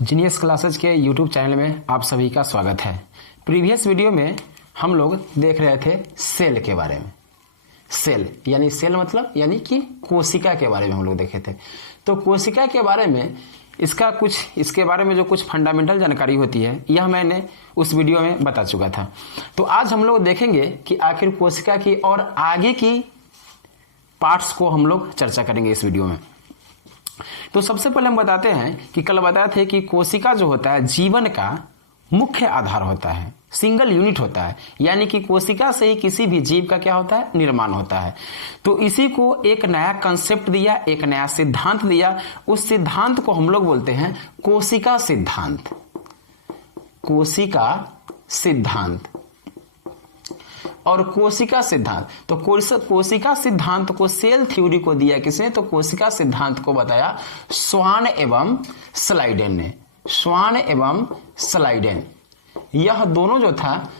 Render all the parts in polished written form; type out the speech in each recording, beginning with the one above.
Genius classes के YouTube channel में आप सभी का स्वागत है। प्रीवियस वीडियो में हम लोग देख रहे थे सेल के बारे में। सेल मतलब यानी कि कोशिका के बारे में हम लोग देखे थे। तो कोशिका के बारे में इसके बारे में जो कुछ फंडामेंटल जानकारी होती है यह मैंने उस वीडियो में बता चुका था। तो आज हम लोग देखेंगे कि आखिर कोशिका की और आगे की पार्ट्स को हम लोग चर्चा करेंगे इस वीडियो में। तो सबसे पहले हम बताते हैं कि कल बताए थे कि कोशिका जो होता है जीवन का मुख्य आधार होता है, सिंगल यूनिट होता है, यानी कि कोशिका से ही किसी भी जीव का क्या होता है, निर्माण होता है। तो इसी को एक नया कंसेप्ट दिया, एक नया सिद्धांत दिया। उस सिद्धांत को हम लोग बोलते हैं कोशिका सिद्धांत। कोशिका सिद्धांत और कोशिका सिद्धांत। तो कोशिका सिद्धांत को, सेल थ्योरी को दिया किसने? तो कोशिका सिद्धांत को बताया स्वान एवं स्लाइडेन ने। स्वान एवं स्लाइडेन यह दोनों जो था,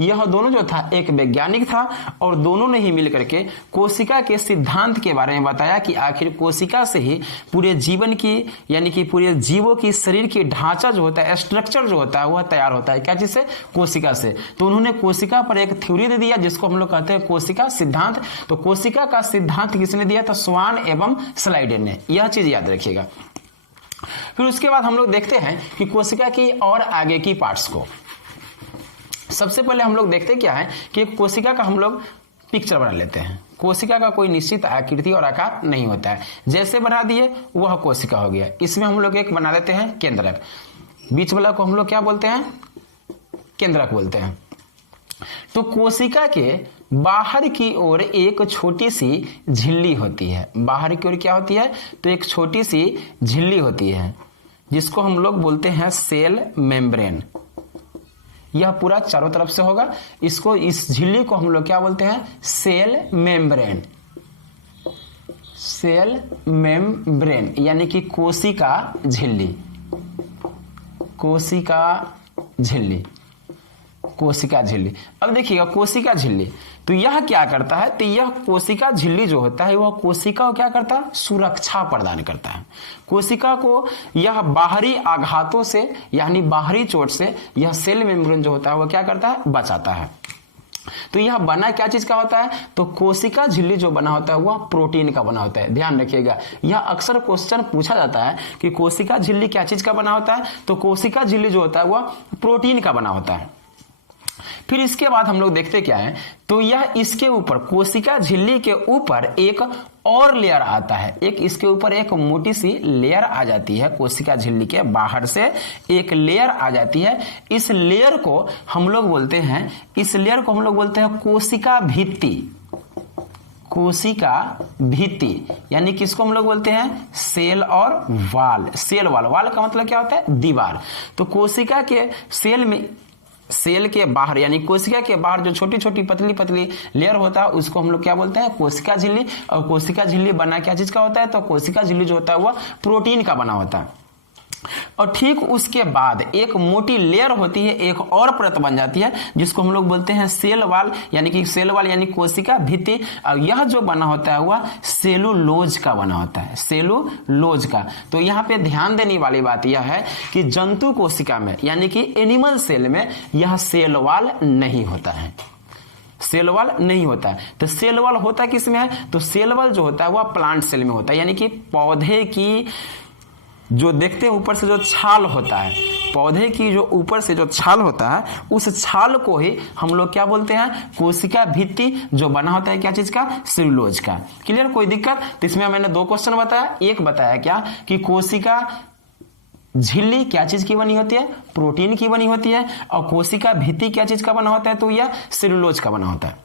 यह दोनों जो था एक वैज्ञानिक था और दोनों ने ही मिलकर के कोशिका के सिद्धांत के बारे में बताया कि आखिर कोशिका से ही पूरे जीवन की, यानी कि पूरे जीवों की शरीर की ढांचा जो होता है, स्ट्रक्चर जो होता है वह तैयार होता है। क्या चीज से? कोशिका से। तो उन्होंने कोशिका पर एक थ्योरी दे दिया जिसको हम लोग कहते हैं कोशिका सिद्धांत। तो कोशिका का सिद्धांत किसने दिया था? स्वान एवं स्लाइडेन ने। यह चीज याद रखिएगा। फिर उसके बाद हम लोग देखते हैं कि कोशिका की और आगे की पार्ट्स को। सबसे पहले हम लोग देखते क्या है कि कोशिका का हम लोग पिक्चर बना लेते हैं। कोशिका का कोई निश्चित आकृति और आकार नहीं होता है, जैसे बना दिए वह कोशिका हो गया। इसमें हम लोग एक बना लेते हैं केंद्रक। बीच वाला को हम लोग क्या बोलते हैं? केंद्रक बोलते हैं। तो कोशिका के बाहर की ओर एक छोटी सी झिल्ली होती है। बाहर की ओर क्या होती है? तो एक छोटी सी झिल्ली होती है जिसको हम लोग बोलते हैं सेल मेम्ब्रेन। यह पूरा चारों तरफ से होगा। इस झिल्ली को हम लोग क्या बोलते हैं? Cell membrane. सेल मेम्ब्रेन यानी कि कोशिका झिल्ली। कोशिका झिल्ली। कोशिका झिल्ली। अब देखिएगा कोशिका झिल्ली, तो यह क्या करता है? तो यह कोशिका झिल्ली जो होता है वह कोशिका को क्या करता है? सुरक्षा प्रदान करता है। कोशिका को यह बाहरी आघातों से, यानी बाहरी चोट से यह सेल मेम्ब्रेन जो होता है वह क्या करता है? बचाता है। तो यह बना क्या चीज का होता है? तो कोशिका झिल्ली जो बना होता है वह प्रोटीन का बना होता है। ध्यान रखिएगा, यह अक्सर क्वेश्चन पूछा जाता है कि कोशिका झिल्ली क्या चीज का बना होता है? तो कोशिका झिल्ली जो होता है वह प्रोटीन का बना होता है। फिर इसके बाद हम लोग देखते क्या है? तो यह इसके ऊपर, कोशिका झिल्ली के ऊपर एक और लेयर आता है। इसके ऊपर एक मोटी सी लेयर आ जाती है। कोशिका झिल्ली के बाहर से एक लेयर आ जाती है। इस लेयर को हम लोग बोलते हैं कोशिका भित्ति। कोशिका भित्ति यानी किसको हम लोग बोलते हैं? सेल और वाल। सेल वाल, वाल का मतलब क्या होता है? दीवार। तो कोशिका के सेल के बाहर, यानी कोशिका के बाहर जो छोटी छोटी पतली पतली लेयर होता है उसको हम लोग क्या बोलते हैं? कोशिका झिल्ली। और कोशिका झिल्ली बना क्या चीज का होता है? तो कोशिका झिल्ली जो होता है वह प्रोटीन का बना होता है। और ठीक उसके बाद एक मोटी लेयर होती है, एक और परत बन जाती है जिसको हम लोग बोलते हैं सेल वाल, यानी कोशिका भित्ति। और यह जो बना होता है वह सेलुलोज का बना होता है। सेलुलोज का। तो यहाँ पे ध्यान देने वाली बात यह है कि जंतु कोशिका में, यानी कि एनिमल सेल में यह सेल वाल नहीं होता है। सेल वाल नहीं होता है। तो सेल वाल होता किस में है? तो सेल वाल जो होता है वह प्लांट सेल में होता है, यानी कि पौधे की जो देखते हैं ऊपर से जो छाल होता है, पौधे की जो ऊपर से जो छाल होता है उस छाल को ही हम लोग क्या बोलते हैं? कोशिका भित्ति, जो बना होता है क्या चीज का? सेलुलोज का। क्लियर? कोई दिक्कत? तो इसमें मैंने दो क्वेश्चन बताया। एक बताया क्या कि कोशिका झिल्ली क्या चीज की बनी होती है? प्रोटीन की बनी होती है। और कोशिका भित्ति क्या चीज का बना होता है? तो यह सेलुलोज का बना होता है।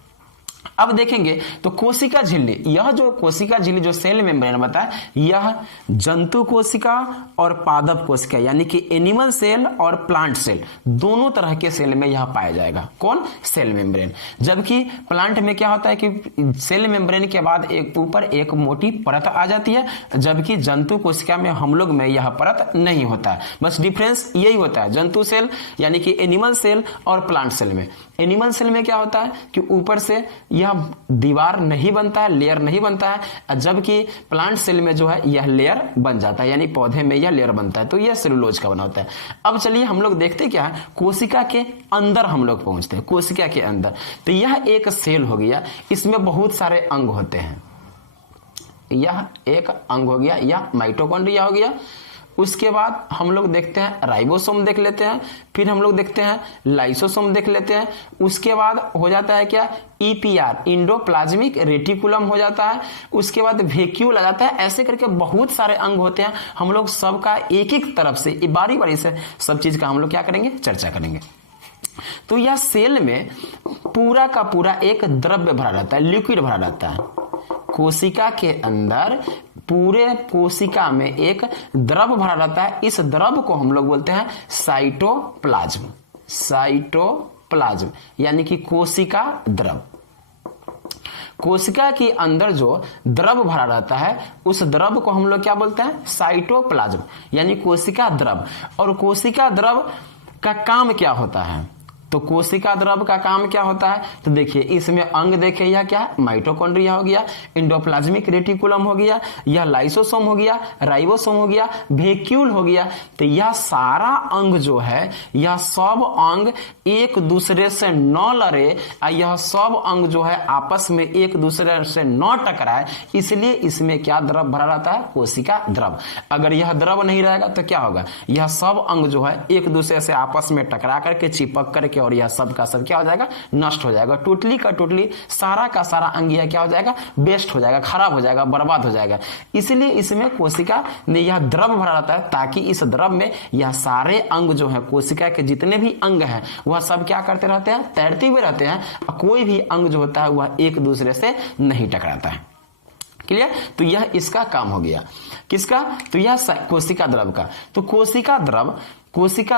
अब देखेंगे तो कोशिका झिल्ली, यह जो कोशिका झिल्ली जो सेल मेम्ब्रेन बताया, यह जंतु कोशिका और पादप कोशिका, यानी कि एनिमल सेल और प्लांट सेल, दोनों तरह के सेल में यह पाया जाएगा। कौन? Cell membrane. जबकि प्लांट में क्या होता है कि सेल मेम्ब्रेन के बाद एक ऊपर एक मोटी परत आ जाती है, जबकि जंतु कोशिका में, हम लोग में यह परत नहीं होता है। बस डिफरेंस यही होता है जंतु सेल, यानी कि एनिमल सेल और प्लांट सेल में। एनिमल सेल में क्या होता है कि ऊपर से यह दीवार नहीं बनता है, लेयर नहीं बनता है, जबकि प्लांट सेल में जो है यह लेयर बन जाता है, यानी पौधे में यह लेयर बनता है। तो यह सेलुलोज का बना होता है। अब चलिए हम लोग देखते क्या है, कोशिका के अंदर हम लोग पहुंचते हैं। कोशिका के अंदर तो यह एक सेल हो गया, इसमें बहुत सारे अंग होते हैं। यह एक अंग हो गया, यह माइटोकॉन्ड्रिया हो गया। उसके बाद हम लोग देखते हैं राइबोसोम देख लेते हैं, फिर हम लोग देखते हैं लाइसोसोम देख लेते हैं। उसके बाद हो जाता है क्या, ईपीआर इंडोप्लाज्मिक रेटिकुलम हो जाता है। उसके बाद वैक्यूल आ जाता है। ऐसे करके बहुत सारे अंग होते हैं। हम लोग सबका एक एक तरफ से बारी बारी से सब चीज का हम लोग क्या करेंगे, चर्चा करेंगे। तो यह सेल में पूरा का पूरा एक द्रव्य भरा रहता है, लिक्विड भरा रहता है। कोशिका के अंदर पूरे कोशिका में एक द्रव भरा रहता है। इस द्रव को हम लोग बोलते हैं साइटोप्लाज्म। साइटोप्लाज्म यानी कि कोशिका द्रव। कोशिका के अंदर जो द्रव भरा रहता है उस द्रव को हम लोग क्या बोलते हैं, साइटोप्लाज्म यानी कोशिका द्रव। और कोशिका द्रव का काम क्या होता है, तो कोशिका द्रव का काम क्या होता है, तो देखिए इसमें अंग देखे, यह क्या है, माइटोकॉन्ड्रिया हो गया, इंडोप्लाज्मिक रेटिकुलम हो गया, यह लाइसोसोम हो गया, राइबोसोम हो गया, वैक्यूल हो गया। तो यह सारा अंग जो है, यह सब अंग एक दूसरे से न लड़े, यह सब अंग जो है आपस में एक दूसरे से न टकराए, इसलिए इसमें क्या द्रव भरा रहता है, कोशिका द्रव। अगर यह द्रव नहीं रहेगा तो क्या होगा, यह सब अंग जो है एक दूसरे से आपस में टकरा करके, चिपक करके, और यह सब का सब क्या हो जाएगा, नष्ट हो जाएगा। टोटली का टोटली सारा का सारा अंग यह क्या हो जाएगा, वेस्ट हो जाएगा, खराब हो जाएगा, बर्बाद हो जाएगा। इसलिए इसमें कोशिका ने यह द्रव भरा रहता है, ताकि इस द्रव में यह सारे अंग जो है, कोशिका के जितने भी अंग हैं वह सब क्या करते रहते हैं, तैरते हुए रहते हैं। कोई भी अंग जो होता है वह एक दूसरे से नहीं टकराता है। क्लियर। तो यह इसका काम हो गया, किसका, तो यह कोशिका द्रव का। तो कोशिका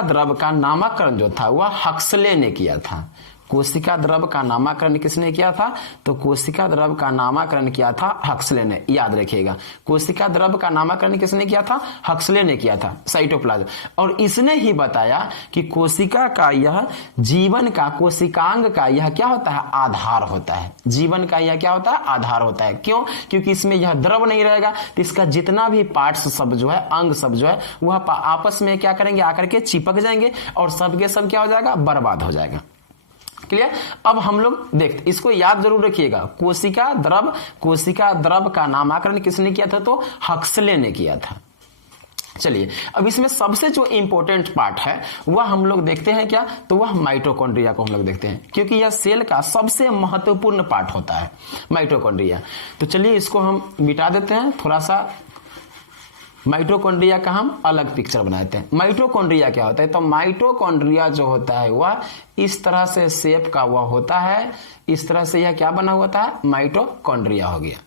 द्रव का नामकरण जो था वह हक्सले ने किया था। कोशिका द्रव का नामकरण किसने किया था, तो कोशिका द्रव का नामकरण किया था हक्सले ने। याद रखिएगा, कोशिका द्रव का नामकरण किसने किया था, हक्सले ने किया था, साइटोप्लाज्म। और इसने ही बताया कि कोशिका का यह जीवन का, कोशिकांग का यह क्या होता है, आधार होता है। जीवन का यह क्या होता है, आधार होता है। क्यों, क्योंकि इसमें यह द्रव नहीं रहेगा तो इसका जितना भी पार्ट्स सब जो है, अंग सब जो है, वह आपस में क्या करेंगे, आकर के चिपक जाएंगे और सब के सब क्या हो जाएगा, बर्बाद हो जाएगा। क्लियर। अब हम लोग देखते, इसको याद जरूर रखिएगा, कोशिका द्रव का नामकरण किसने किया था, तो हक्सले ने किया था। चलिए अब इसमें सबसे जो इंपॉर्टेंट पार्ट है वह हम लोग देखते हैं क्या, तो वह माइटोकॉन्ड्रिया को हम लोग देखते हैं, क्योंकि यह सेल का सबसे महत्वपूर्ण पार्ट होता है माइटोकॉन्ड्रिया। तो चलिए इसको हम मिटा देते हैं, थोड़ा सा माइटोकॉन्ड्रिया का हम अलग पिक्चर बनाते हैं। माइटोकॉन्ड्रिया क्या होता है, तो माइटोकॉन्ड्रिया जो होता है वह इस तरह से शेप का वह होता है। इस तरह से यह क्या बना हुआ था, माइटोकॉन्ड्रिया हो गया।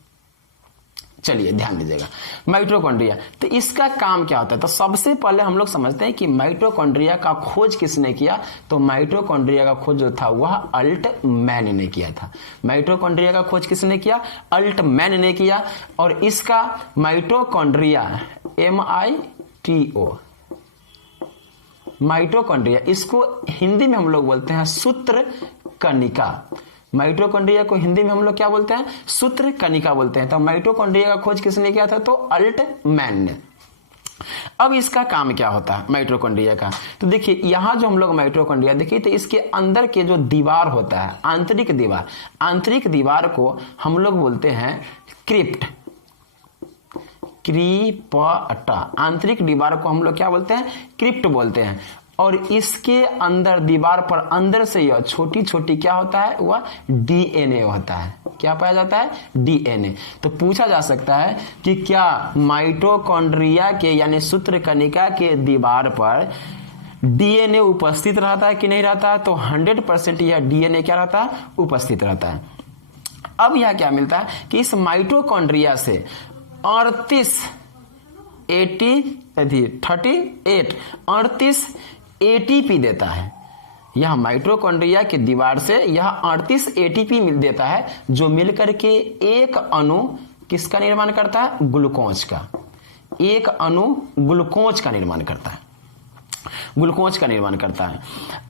चलिए ध्यान दीजिएगा, माइटोकॉन्ड्रिया, तो इसका काम क्या होता है, तो सबसे पहले हम लोग समझते हैं कि माइटोकॉन्ड्रिया का खोज किसने किया, तो माइटोकॉन्ड्रिया का खोज जो था वह अल्टमैन ने किया था। माइटोकॉन्ड्रिया का खोज किसने किया, अल्टमैन ने किया। और इसका माइटोकॉन्ड्रिया MITO, माइटोकॉन्ड्रिया, इसको हिंदी में हम लोग बोलते हैं सूत्र कणिका। माइटोकॉन्ड्रिया को हिंदी में हम लोग क्या बोलते हैं, सूत्र कणिका बोलते हैं। तो माइटोकॉन्ड्रिया का खोज किसने किया था, तो अल्टमैन ने। अब इसका काम क्या होता है माइटोकॉन्ड्रिया का, तो देखिए यहां जो हम लोग माइटोकॉन्ड्रिया देखिए, तो इसके अंदर के जो दीवार होता है, आंतरिक दीवार को हम लोग बोलते हैं क्रिप्ट, आंतरिक दीवार को हम लोग क्या बोलते हैं, क्रिप्ट बोलते हैं। और इसके अंदर दीवार पर अंदर से यह छोटी छोटी क्या होता है, वह DNA होता है। क्या पाया जाता है, DNA। तो पूछा जा सकता है कि क्या माइटोकॉन्ड्रिया के यानी सूत्र कणिका के दीवार पर DNA उपस्थित रहता है कि नहीं रहता है, तो 100% यह DNA क्या रहता है, उपस्थित रहता है। अब यह क्या मिलता है कि इस माइटोकॉन्ड्रिया से 38 ATP देता है। यह माइटोकॉन्ड्रिया की दीवार से यह 38 ATP मिल देता है, जो मिलकर के एक अणु किसका निर्माण करता है, ग्लूकोज का। एक अणु ग्लूकोज का निर्माण करता है, ग्लूकोज का निर्माण करता है।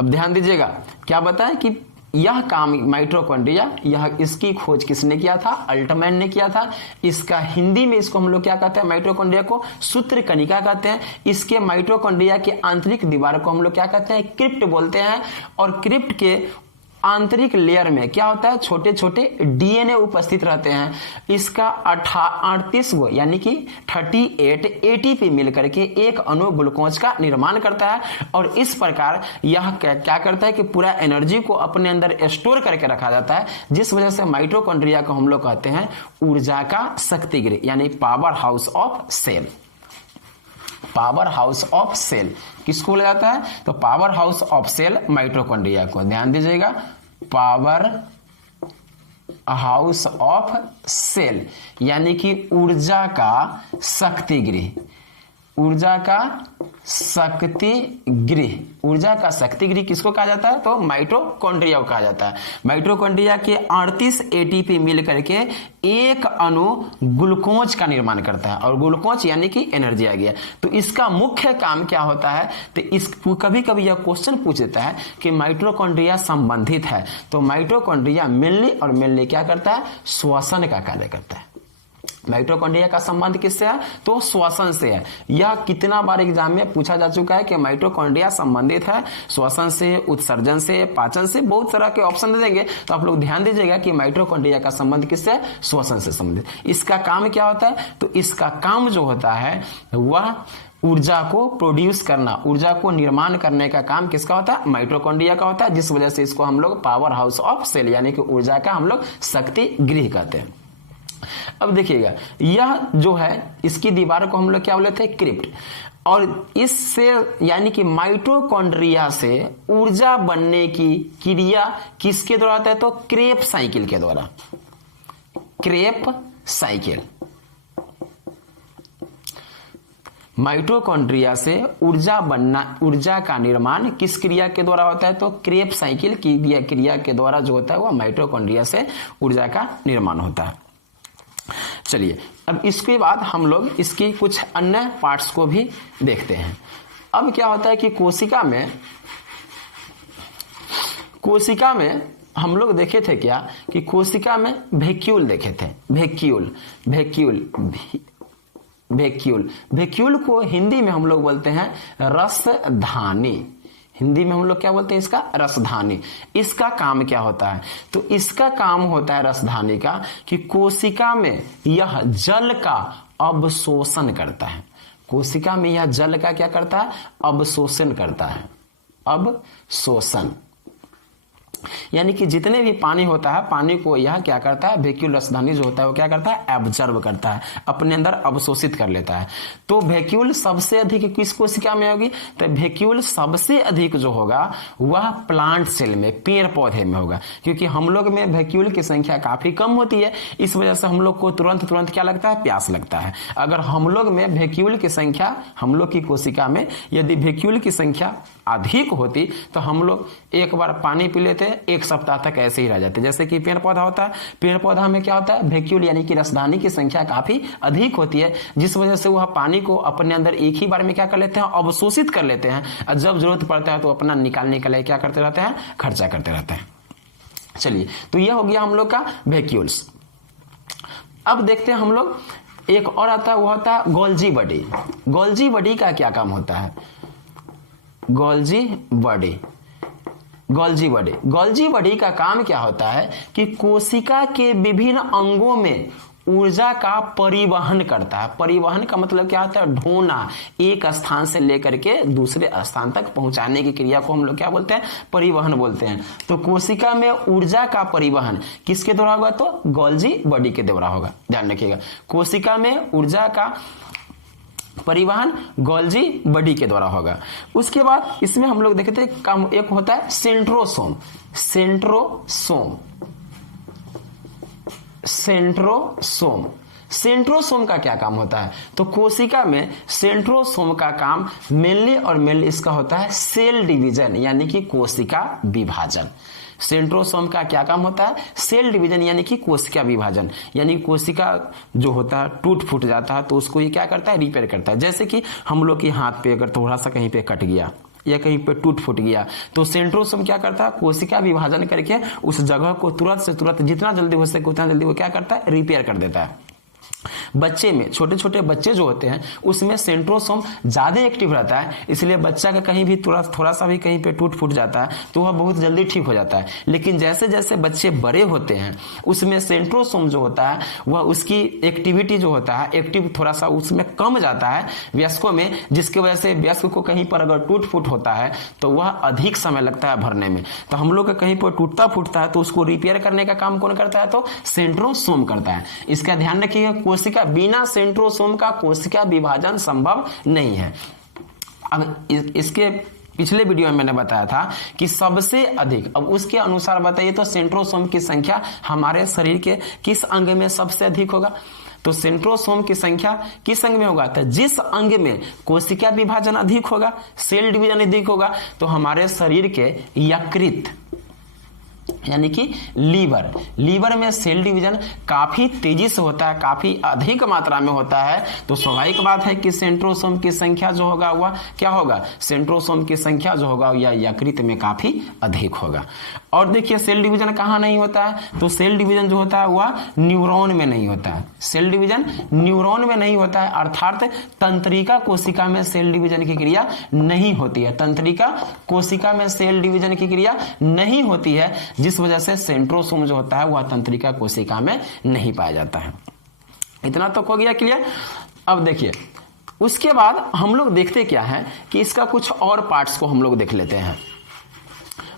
अब ध्यान दीजिएगा, क्या बताएं कि यह काम माइटोकॉन्ड्रिया, यह इसकी खोज किसने किया था? अल्टमैन ने किया था। इसका हिंदी में इसको हम लोग क्या कहते हैं? माइटोकॉन्ड्रिया को सूत्र कणिका कहते हैं। इसके माइटोकॉन्ड्रिया की आंतरिक दीवार को हम लोग क्या कहते हैं? क्रिप्ट बोलते हैं। और क्रिप्ट के आंतरिक लेयर में क्या होता है? छोटे छोटे डीएनए उपस्थित रहते हैं। इसका 38 यानी कि 38 एटीपी मिलकर के एक अणु ग्लूकोज का निर्माण करता है। और इस प्रकार यह क्या करता है कि पूरा एनर्जी को अपने अंदर स्टोर करके रखा जाता है, जिस वजह से माइटोकॉन्ड्रिया को हम लोग कहते हैं ऊर्जा का शक्ति गृह, यानी power house of cell. Power house of cell किसको बोला जाता है? तो power house of cell mitochondria को। ध्यान दीजिएगा, पावर हाउस ऑफ सेल यानी कि ऊर्जा का शक्ति गृह। ऊर्जा का शक्ति गृह, ऊर्जा का शक्ति गृह किसको कहा जाता है? तो माइटोकॉन्ड्रिया को कहा जाता है। माइटोकॉन्ड्रिया के 38 एटीपी मिल करके एक अणु ग्लूकोज का निर्माण करता है, और ग्लूकोज यानी कि एनर्जी आ गया। तो इसका मुख्य काम क्या होता है? तो इस कभी कभी यह क्वेश्चन पूछ देता है कि माइटोकॉन्ड्रिया संबंधित है, तो माइटोकॉन्ड्रिया मेनली क्या करता है? श्वसन का कार्य करता है। माइटोकॉन्ड्रिया का संबंध किससे है? तो श्वसन से है। यह कितना बार एग्जाम में पूछा जा चुका है कि माइटोकॉन्ड्रिया संबंधित है श्वसन से, उत्सर्जन से, पाचन से, बहुत तरह के ऑप्शन दे देंगे। तो आप लोग ध्यान दीजिएगा कि माइटोकॉन्ड्रिया का संबंध किससे है? श्वसन से संबंधित। इसका काम क्या होता है? तो इसका काम जो होता है वह ऊर्जा को प्रोड्यूस करना, ऊर्जा को निर्माण करने का काम किसका होता है? माइटोकॉन्ड्रिया का होता है, जिस वजह से इसको हम लोग पावर हाउस ऑफ सेल यानी कि ऊर्जा का हम लोग शक्ति गृह कहते हैं। अब देखिएगा, यह जो है इसकी दीवार को हम लोग क्या बोले थे? क्रिप्ट। और इससे यानी कि माइटोकॉन्ड्रिया से ऊर्जा बनने की क्रिया किसके द्वारा होता है? तो क्रेब साइकिल के द्वारा। Krebs cycle. माइटोकॉन्ड्रिया से ऊर्जा बनना, ऊर्जा का निर्माण किस क्रिया के द्वारा होता है? तो क्रेब साइकिल की क्रिया के द्वारा जो होता है वह माइटोकॉन्ड्रिया से ऊर्जा का निर्माण होता है। चलिए, अब इसके बाद हम लोग इसकी कुछ अन्य पार्ट्स को भी देखते हैं। अब क्या होता है कि कोशिका में हम लोग देखे थे क्या कि कोशिका में वैक्यूल देखे थे। वैक्यूल को हिंदी में हम लोग बोलते हैं रसधानी। हिंदी में हम लोग क्या बोलते हैं? इसका रसधानी। इसका काम क्या होता है? तो इसका काम होता है रसधानी का कि कोशिका में यह जल का अवशोषण करता है। कोशिका में यह जल का क्या करता है? अवशोषण करता है। अवशोषण यानी कि जितने भी पानी होता है, पानी को यह क्या करता है? वैक्यूल रसधानी जो होता है वो क्या करता है? एब्जॉर्ब करता है, अपने अंदर अवशोषित कर लेता है। तो वैक्यूल सबसे अधिक किस कोशिका में होगी? तो वैक्यूल सबसे अधिक जो होगा वह प्लांट सेल में, पेड़ पौधे में होगा, क्योंकि हम लोग में वैक्यूल की संख्या काफी कम होती है। इस वजह से हम लोग को तुरंत क्या लगता है? प्यास लगता है। अगर हम लोग में वैक्यूल की संख्या, हम लोग की कोशिका में यदि वैक्यूल की संख्या अधिक होती तो हम लोग एक बार पानी पी लेते, एक सप्ताह तक ऐसे ही रह जाते। जैसे कि पेड़ पौधा होता है, पेड़ पौधा में क्या होता है? वैक्यूल यानी कि रसधानी की संख्या काफी अधिक होती है, जिस वजह से वह पानी को अपने अंदर एक ही बार में क्या कर लेते हैं? अवशोषित कर लेते हैं। और जब जरूरत पड़ता है तो अपना निकालने के लिए क्या करते रहते हैं? खर्चा करते रहते हैं। चलिए, तो यह हो गया हम लोग का वैक्यूल्स। अब देखते हैं हम लोग एक और आता है, वो होता है गोल्जी बॉडी। गोल्जी बॉडी का क्या काम होता है? गोल्जी बॉडी का काम क्या होता है कि कोशिका के विभिन्न अंगों में ऊर्जा का परिवहन करता है। परिवहन का मतलब क्या होता है? ढोना, एक स्थान से लेकर के दूसरे स्थान तक पहुंचाने की क्रिया को हम लोग क्या बोलते हैं? परिवहन बोलते हैं। तो कोशिका में ऊर्जा का परिवहन किसके द्वारा होगा? तो गोल्जी बॉडी के द्वारा होगा। ध्यान रखिएगा, कोशिका में ऊर्जा का परिवहन गोल्जी बॉडी के द्वारा होगा। उसके बाद इसमें हम लोग देखते हैं एक होता है सेंट्रोसोम। सेंट्रोसोम का क्या काम होता है? तो कोशिका में सेंट्रोसोम का काम मेनली इसका होता है सेल डिवीजन यानी कि कोशिका विभाजन। सेंट्रोसोम का क्या काम होता है? सेल डिवीजन यानी कि कोशिका विभाजन। यानी कोशिका जो होता है टूट फूट जाता है तो उसको ये क्या करता है? रिपेयर करता है। जैसे कि हम लोग के हाथ पे अगर थोड़ा सा कहीं पे कट गया, या कहीं पे टूट फूट गया, तो सेंट्रोसोम क्या करता है, कोशिका विभाजन करके उस जगह को तुरंत से तुरंत जितना जल्दी हो सके उतना जल्दी वो क्या करता है, रिपेयर कर देता है। बच्चे में, छोटे छोटे बच्चे जो होते हैं उसमें सेंट्रोसोम ज्यादा एक्टिव रहता है, इसलिए बच्चा का कहीं भी थोड़ा सा भी कहीं पे टूट फूट जाता है तो वह बहुत जल्दी ठीक हो जाता है। लेकिन जैसे जैसे बच्चे बड़े होते हैं उसमें सेंट्रोसोम जो होता है वह उसकी एक्टिविटी जो होता है एक्टिव थोड़ा सा उसमें कम जाता है वयस्कों में, जिसकी वजह से वयस्क को कहीं पर अगर टूट फूट होता है तो वह अधिक समय लगता है भरने में। तो हम लोग का कहीं पर टूटता फूटता है तो उसको रिपेयर करने का काम कौन करता है, तो सेंट्रोसोम करता है। इसका ध्यान रखिए, कोशिका बिना सेंट्रोसोम का कोशिका विभाजन संभव नहीं है। अब इसके पिछले वीडियो में मैंने बताया था कि सबसे अधिक, अब उसके अनुसार बताइए तो सेंट्रोसोम की संख्या हमारे शरीर के किस अंग में सबसे अधिक होगा, तो सेंट्रोसोम की संख्या किस अंग में होगा, तो जिस अंग में कोशिका विभाजन अधिक होगा, सेल डिवीजन अधिक होगा, तो हमारे शरीर के यकृत यानी कि लीवर में सेल डिवीजन काफी तेजी से होता है, काफी अधिक मात्रा में होता है। तो स्वाभाविक बात है कि सेंट्रोसोम की संख्या जो होगा वह क्या होगा, सेंट्रोसोम की संख्या जो होगा यह यकृत में काफी अधिक होगा। और देखिए सेल डिवीजन कहाँ नहीं होता है, तो सेल डिवीजन जो होता है वह न्यूरॉन में नहीं होता है। सेल डिवीजन न्यूरॉन में नहीं होता है, अर्थात तंत्रिका कोशिका में सेल डिवीजन की क्रिया नहीं होती है। तंत्रिका कोशिका में सेल डिवीजन की क्रिया नहीं होती है, जिस वजह से सेंट्रोसोम जो होता है वह तंत्रिका कोशिका में नहीं पाया जाता है। इतना तो हो गया क्लियर। अब देखिए उसके बाद हम लोग देखते क्या है कि इसका कुछ और पार्ट्स को हम लोग देख लेते हैं।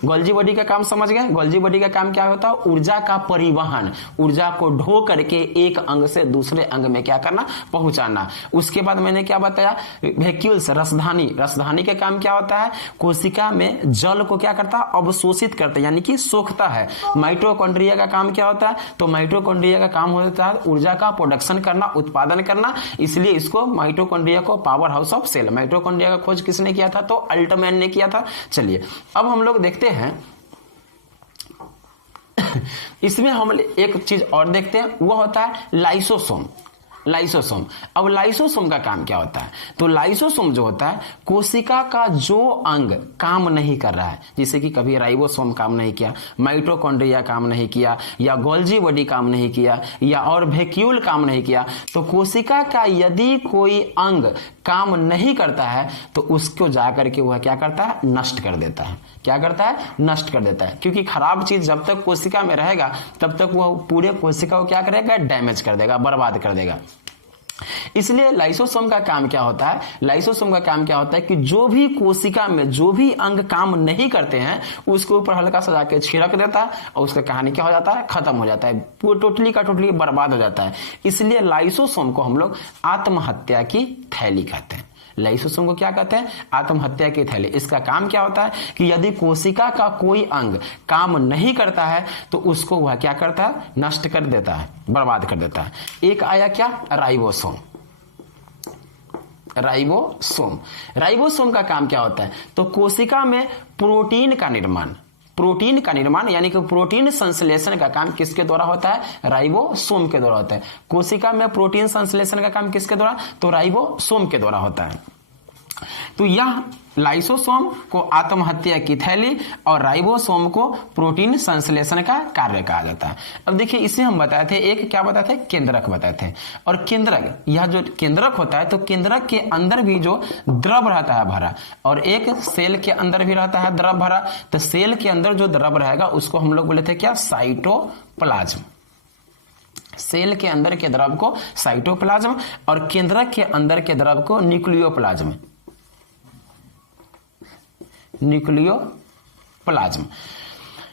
गोल्जी बॉडी का काम समझ गए। गोल्जी बॉडी का काम क्या होता है, ऊर्जा का परिवहन, ऊर्जा को ढो करके एक अंग से दूसरे अंग में क्या करना, पहुंचाना। उसके बाद मैंने क्या बताया, वैक्यूल्स, रसधानी का काम क्या होता है, कोशिका में जल को क्या करता है, अवशोषित करता है यानी कि सोखता है। माइटोकॉन्ड्रिया का काम क्या होता है, तो माइटोकॉन्ड्रिया का काम होता है ऊर्जा का प्रोडक्शन करना, उत्पादन करना, इसलिए इसको माइटोकॉन्ड्रिया को power house of cell. Mitochondria का खोज किसने किया था, तो अल्टमैन ने किया था। चलिए अब हम लोग देखते हैं इसमें हम एक चीज और देखते हैं, वो होता है लाइसोसोम। अब लाइसोसोम का काम क्या होता है, तो लाइसोसोम जो होता है कोशिका का जो अंग काम नहीं कर रहा है, जैसे कि कभी राइबोसोम काम नहीं किया, माइटोकॉन्ड्रिया काम नहीं किया, या गोल्जी बॉडी काम नहीं किया, या और वैक्यूल काम नहीं किया, तो कोशिका का यदि कोई अंग काम नहीं करता है तो उसको जाकर के वह क्या करता है, नष्ट कर देता है। क्या करता है, नष्ट कर देता है, क्योंकि खराब चीज जब तक कोशिका में रहेगा तब तक वह पूरे कोशिका को क्या करेगा, डैमेज कर देगा, बर्बाद कर देगा। इसलिए लाइसोसोम का काम क्या होता है, लाइसोसोम का काम क्या होता है कि जो भी कोशिका में जो भी अंग काम नहीं करते हैं उसके ऊपर हल्का सा जाके छिड़क देता है और उसका कहानी क्या हो जाता है, खत्म हो जाता है, पूरा टोटली का टोटली बर्बाद हो जाता है। इसलिए लाइसोसोम को हम लोग आत्महत्या की थैली कहते हैं। लाइसोसोम को क्या कहते हैं, आत्महत्या की थैली। इसका काम क्या होता है कि यदि कोशिका का कोई अंग काम नहीं करता है तो उसको वह क्या करता है, नष्ट कर देता है, बर्बाद कर देता है। एक आया क्या, राइबोसोम। राइबोसोम का काम क्या होता है, तो कोशिका में प्रोटीन का निर्माण यानी कि प्रोटीन संश्लेषण का काम किसके द्वारा होता है, राइबोसोम के द्वारा होता है। कोशिका में प्रोटीन संश्लेषण का काम किसके द्वारा, तो राइबोसोम के द्वारा होता है। तो यह लाइसोसोम को आत्महत्या की थैली और राइबोसोम को प्रोटीन संश्लेषण का कार्य कहा जाता है। अब देखिए इसे हम बताए थे, एक क्या बताए थे, केंद्रक बताए थे। और केंद्रक, यह जो केंद्रक होता है तो केंद्रक के अंदर भी जो द्रव रहता है भरा, और एक सेल के अंदर भी रहता है द्रव भरा। तो सेल के अंदर जो द्रव रहेगा उसको हम लोग बोले थे क्या, साइटोप्लाज्म। सेल के अंदर के द्रव को साइटोप्लाज्म और केंद्रक के अंदर के द्रव को न्यूक्लियोप्लाज्म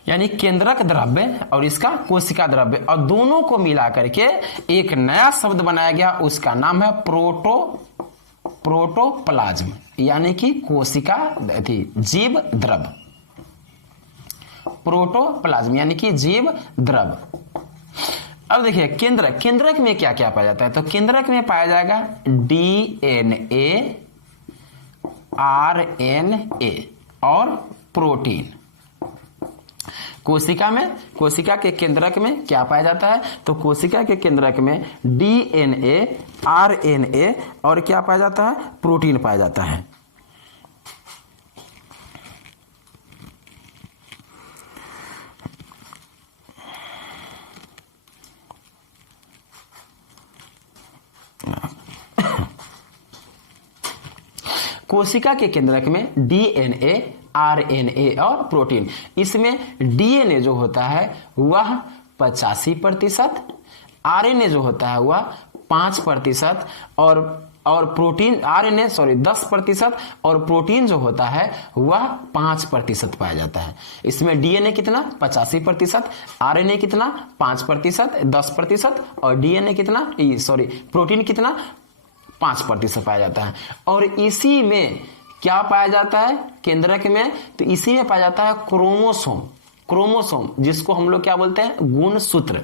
यानी केंद्रक द्रव्य और इसका कोशिका द्रव्य, और दोनों को मिला करके एक नया शब्द बनाया गया, उसका नाम है प्रोटोप्लाज्म यानी कि कोशिका जीव द्रव। प्रोटोप्लाज्म यानी कि जीव द्रव। अब देखिए केंद्रक में क्या क्या पाया जाता है, तो केंद्रक में पाया जाएगा DNA, RNA और प्रोटीन। कोशिका के केंद्रक में क्या पाया जाता है, तो कोशिका के केंद्रक में DNA, RNA और क्या पाया जाता है, प्रोटीन पाया जाता है। कोशिका के केंद्रक में डीएनए, आरएनए और प्रोटीन। इसमें डीएनए जो होता है वह 85%, आरएनए जो होता है वह 5% और प्रोटीन आरएनए 10% और प्रोटीन जो होता है वह 5% पाया जाता है। इसमें डीएनए कितना 85%, आरएनए कितना 5%, 10% और डीएनए कितना प्रोटीन कितना 5% पाया जाता है। और इसी में क्या पाया जाता है केंद्रक में, तो इसी में पाया जाता है क्रोमोसोम, जिसको हम लोग क्या बोलते हैं, गुणसूत्र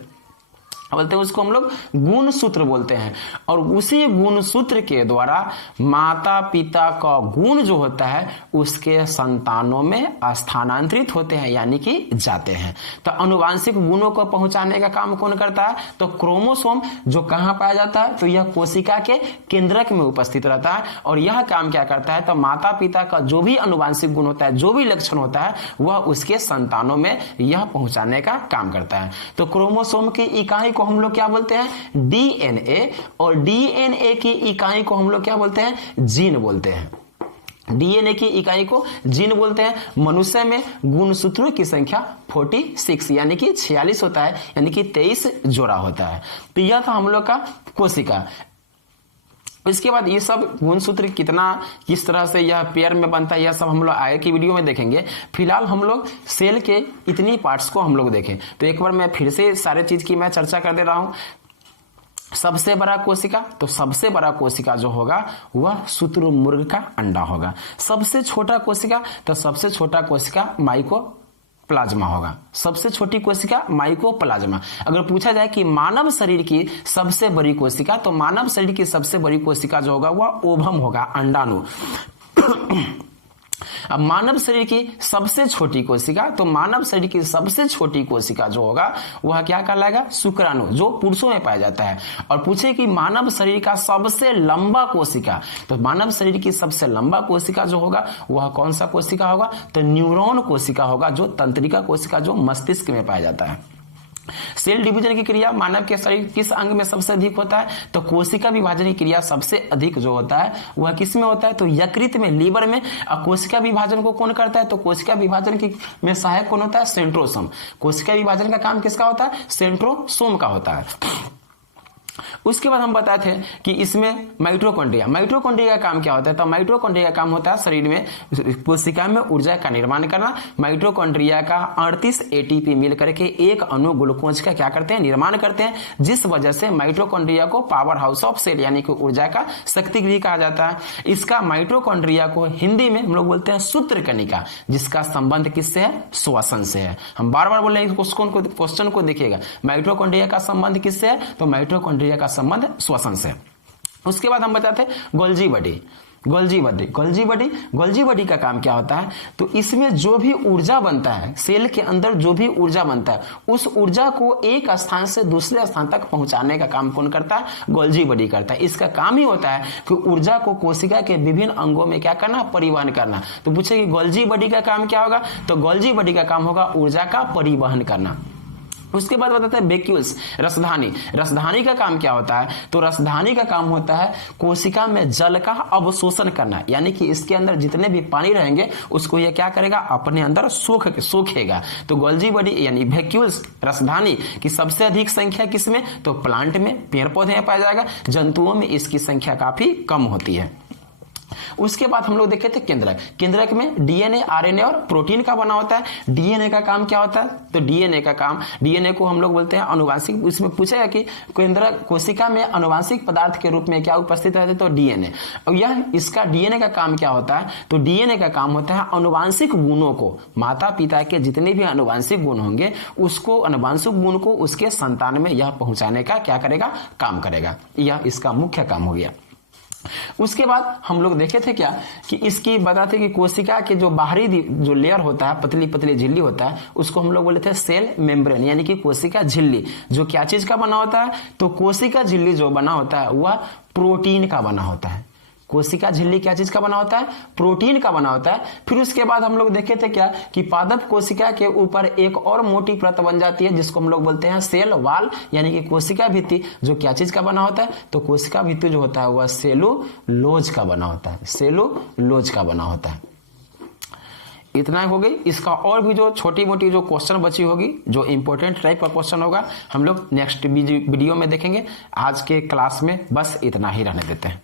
बोलते हैं, उसको हम लोग गुणसूत्र बोलते हैं। और उसी गुणसूत्र के द्वारा माता पिता का गुण जो होता है उसके संतानों में स्थानांतरित होते हैं, यानी कि जाते हैं। तो अनुवांशिक गुणों को पहुंचाने का काम कौन करता है, तो क्रोमोसोम, जो कहां पाया जाता है, तो यह कोशिका के केंद्रक में उपस्थित रहता है। और यह काम क्या करता है, तो माता पिता का जो भी अनुवांशिक गुण होता है, जो भी लक्षण होता है, वह उसके संतानों में यह पहुंचाने का काम करता है। तो क्रोमोसोम की इकाई को हम लोग क्या बोलते हैं, डीएनए, और डीएनए की इकाई को हम लोग क्या बोलते हैं, जीन बोलते हैं। डीएनए की इकाई को जीन बोलते हैं। मनुष्य में गुणसूत्रों की संख्या 46 यानी कि 46 होता है, यानी कि 23 जोड़ा होता है। तो यह था हम लोग का कोशिका। इसके बाद ये सब गुणसूत्र किस तरह से यह पेयर में बनता है, यह सब हम लोग आगे की वीडियो में देखेंगे। फिलहाल हम लोग सेल के इतनी पार्ट्स को हम लोग देखें। तो एक बार मैं फिर से सारे चीज की मैं चर्चा कर दे रहा हूं। सबसे बड़ा कोशिका, तो सबसे बड़ा कोशिका जो होगा वह शुतुरमुर्ग का अंडा होगा। सबसे छोटा कोशिका, तो सबसे छोटा कोशिका माइकोप्लाज्मा होगा। सबसे छोटी कोशिका माइकोप्लाज्मा। अगर पूछा जाए कि मानव शरीर की सबसे बड़ी कोशिका, तो मानव शरीर की सबसे बड़ी कोशिका जो होगा वह ओवम होगा, अंडाणु। अब मानव शरीर की सबसे छोटी कोशिका, तो मानव शरीर की सबसे छोटी कोशिका जो होगा वह क्या कहलाएगा, शुक्राणु, जो पुरुषों में पाया जाता है। और पूछे कि मानव शरीर का सबसे लंबा कोशिका, तो मानव शरीर की सबसे लंबा कोशिका जो होगा वह कौन सा कोशिका होगा, तो न्यूरॉन कोशिका होगा, जो तंत्रिका कोशिका जो मस्तिष्क में पाया जाता है। सेल डिवीजन की क्रिया मानव के शरीर किस अंग में सबसे अधिक होता है, तो कोशिका विभाजन की क्रिया सबसे अधिक जो होता है वह किस में होता है, तो यकृत में, लीवर में। और कोशिका विभाजन को कौन करता है, तो कोशिका विभाजन की में सहायक कौन होता है, सेंट्रोसोम। कोशिका विभाजन का काम किसका होता है, सेंट्रोसोम का होता है। उसके बाद हम बताए थे कि इसमें माइटोकॉन्ड्रिया का काम क्या होता है, तो माइटोकॉन्ड्रिया का काम होता है शरीर में कोशिका में ऊर्जा का निर्माण करना। माइटोकॉन्ड्रिया का 38 एटीपी मिलकर के एक अणु ग्लूकोज का क्या करते हैं, निर्माण करते हैं, जिस वजह से माइटोकॉन्ड्रिया को पावर हाउस ऑफ सेल यानी कि ऊर्जा का शक्ति गृह कहा जाता है। इसका माइटोकॉन्ड्रिया को हिंदी में हम लोग बोलते हैं सूत्रकणिका, जिसका संबंध किससे है, श्वसन से है। हम बार बार बोल रहे हैं क्वेश्चन को देखिएगा, माइटोकॉन्ड्रिया का संबंध किससे है, तो माइटोकॉन्ड्रिया का संबंध श्वसन से। उसके बाद हम बताते हैं गोल्जी बॉडी का काम क्या होता है, तो इसमें जो भी ऊर्जा बनता है, सेल के अंदर जो भी ऊर्जा बनता है, उस ऊर्जा को एक स्थान से दूसरे स्थान तक पहुंचाने का काम कौन करता है, गोल्जी बॉडी करता है। इसका काम ही होता है कि ऊर्जा को कोशिका के विभिन्न अंगों में क्या करना, परिवहन करना। तो पूछे कि गोल्जी बॉडी का काम क्या होगा, तो गोल्जी बॉडी का काम होगा ऊर्जा का परिवहन करना। उसके बाद बताते हैं वैक्यूल्स, रसधानी का काम क्या होता है, तो रसधानी का काम होता है कोशिका में जल का अवशोषण करना, यानी कि इसके अंदर जितने भी पानी रहेंगे उसको ये क्या करेगा, अपने अंदर सोखेगा। तो गोल्जी बॉडी यानी वैक्यूल्स, रसधानी की सबसे अधिक संख्या किसमें, तो प्लांट में, पेड़ पौधे में पाया जाएगा। जंतुओं में इसकी संख्या काफी कम होती है। उसके बाद हम लोग देखे थे केंद्रक में डीएनए, आरएनए और प्रोटीन का बना होता है। डीएनए का काम क्या होता है, तो डीएनए को हम लोग बोलते हैं अनुवांशिक। इसमें पूछा है कि केंद्रक कोशिका में अनुवांशिक पदार्थ के रूप में क्या उपस्थित रहते, तो डीएनए। और यह इसका डीएनए का काम क्या होता है, तो डीएनए का काम होता है अनुवांशिक गुणों को, माता पिता के जितने भी अनुवांशिक गुण होंगे उसको, अनुवांशिक गुण को उसके संतान में यह पहुंचाने का क्या करेगा, काम करेगा। यह इसका मुख्य काम हो गया। उसके बाद हम लोग देखे थे क्या कि इसकी बताते कि कोशिका के जो बाहरी जो लेयर होता है, पतली पतली झिल्ली होता है, उसको हम लोग बोले थे सेल मेम्ब्रेन, यानी कि कोशिका झिल्ली, जो क्या चीज का बना होता है, तो कोशिका झिल्ली जो बना होता है वह प्रोटीन का बना होता है। कोशिका झिल्ली क्या चीज का बना होता है? प्रोटीन का बना होता है। फिर उसके बाद हम लोग देखे थे क्या कि पादप कोशिका के ऊपर एक और मोटी परत बन जाती है जिसको हम लोग बोलते हैं सेल वाल, यानी कि कोशिका भित्ति, जो क्या चीज का बना होता है? तो कोशिका भित्ति जो होता है वह सेलुलोज का बना होता है, सेलुलोज का बना होता है। इतना हो गई। इसका और भी जो छोटी मोटी जो क्वेश्चन बची होगी, जो इंपॉर्टेंट टाइप का क्वेश्चन होगा, हम लोग नेक्स्ट वीडियो में देखेंगे। आज के क्लास में बस इतना ही रहने देते हैं।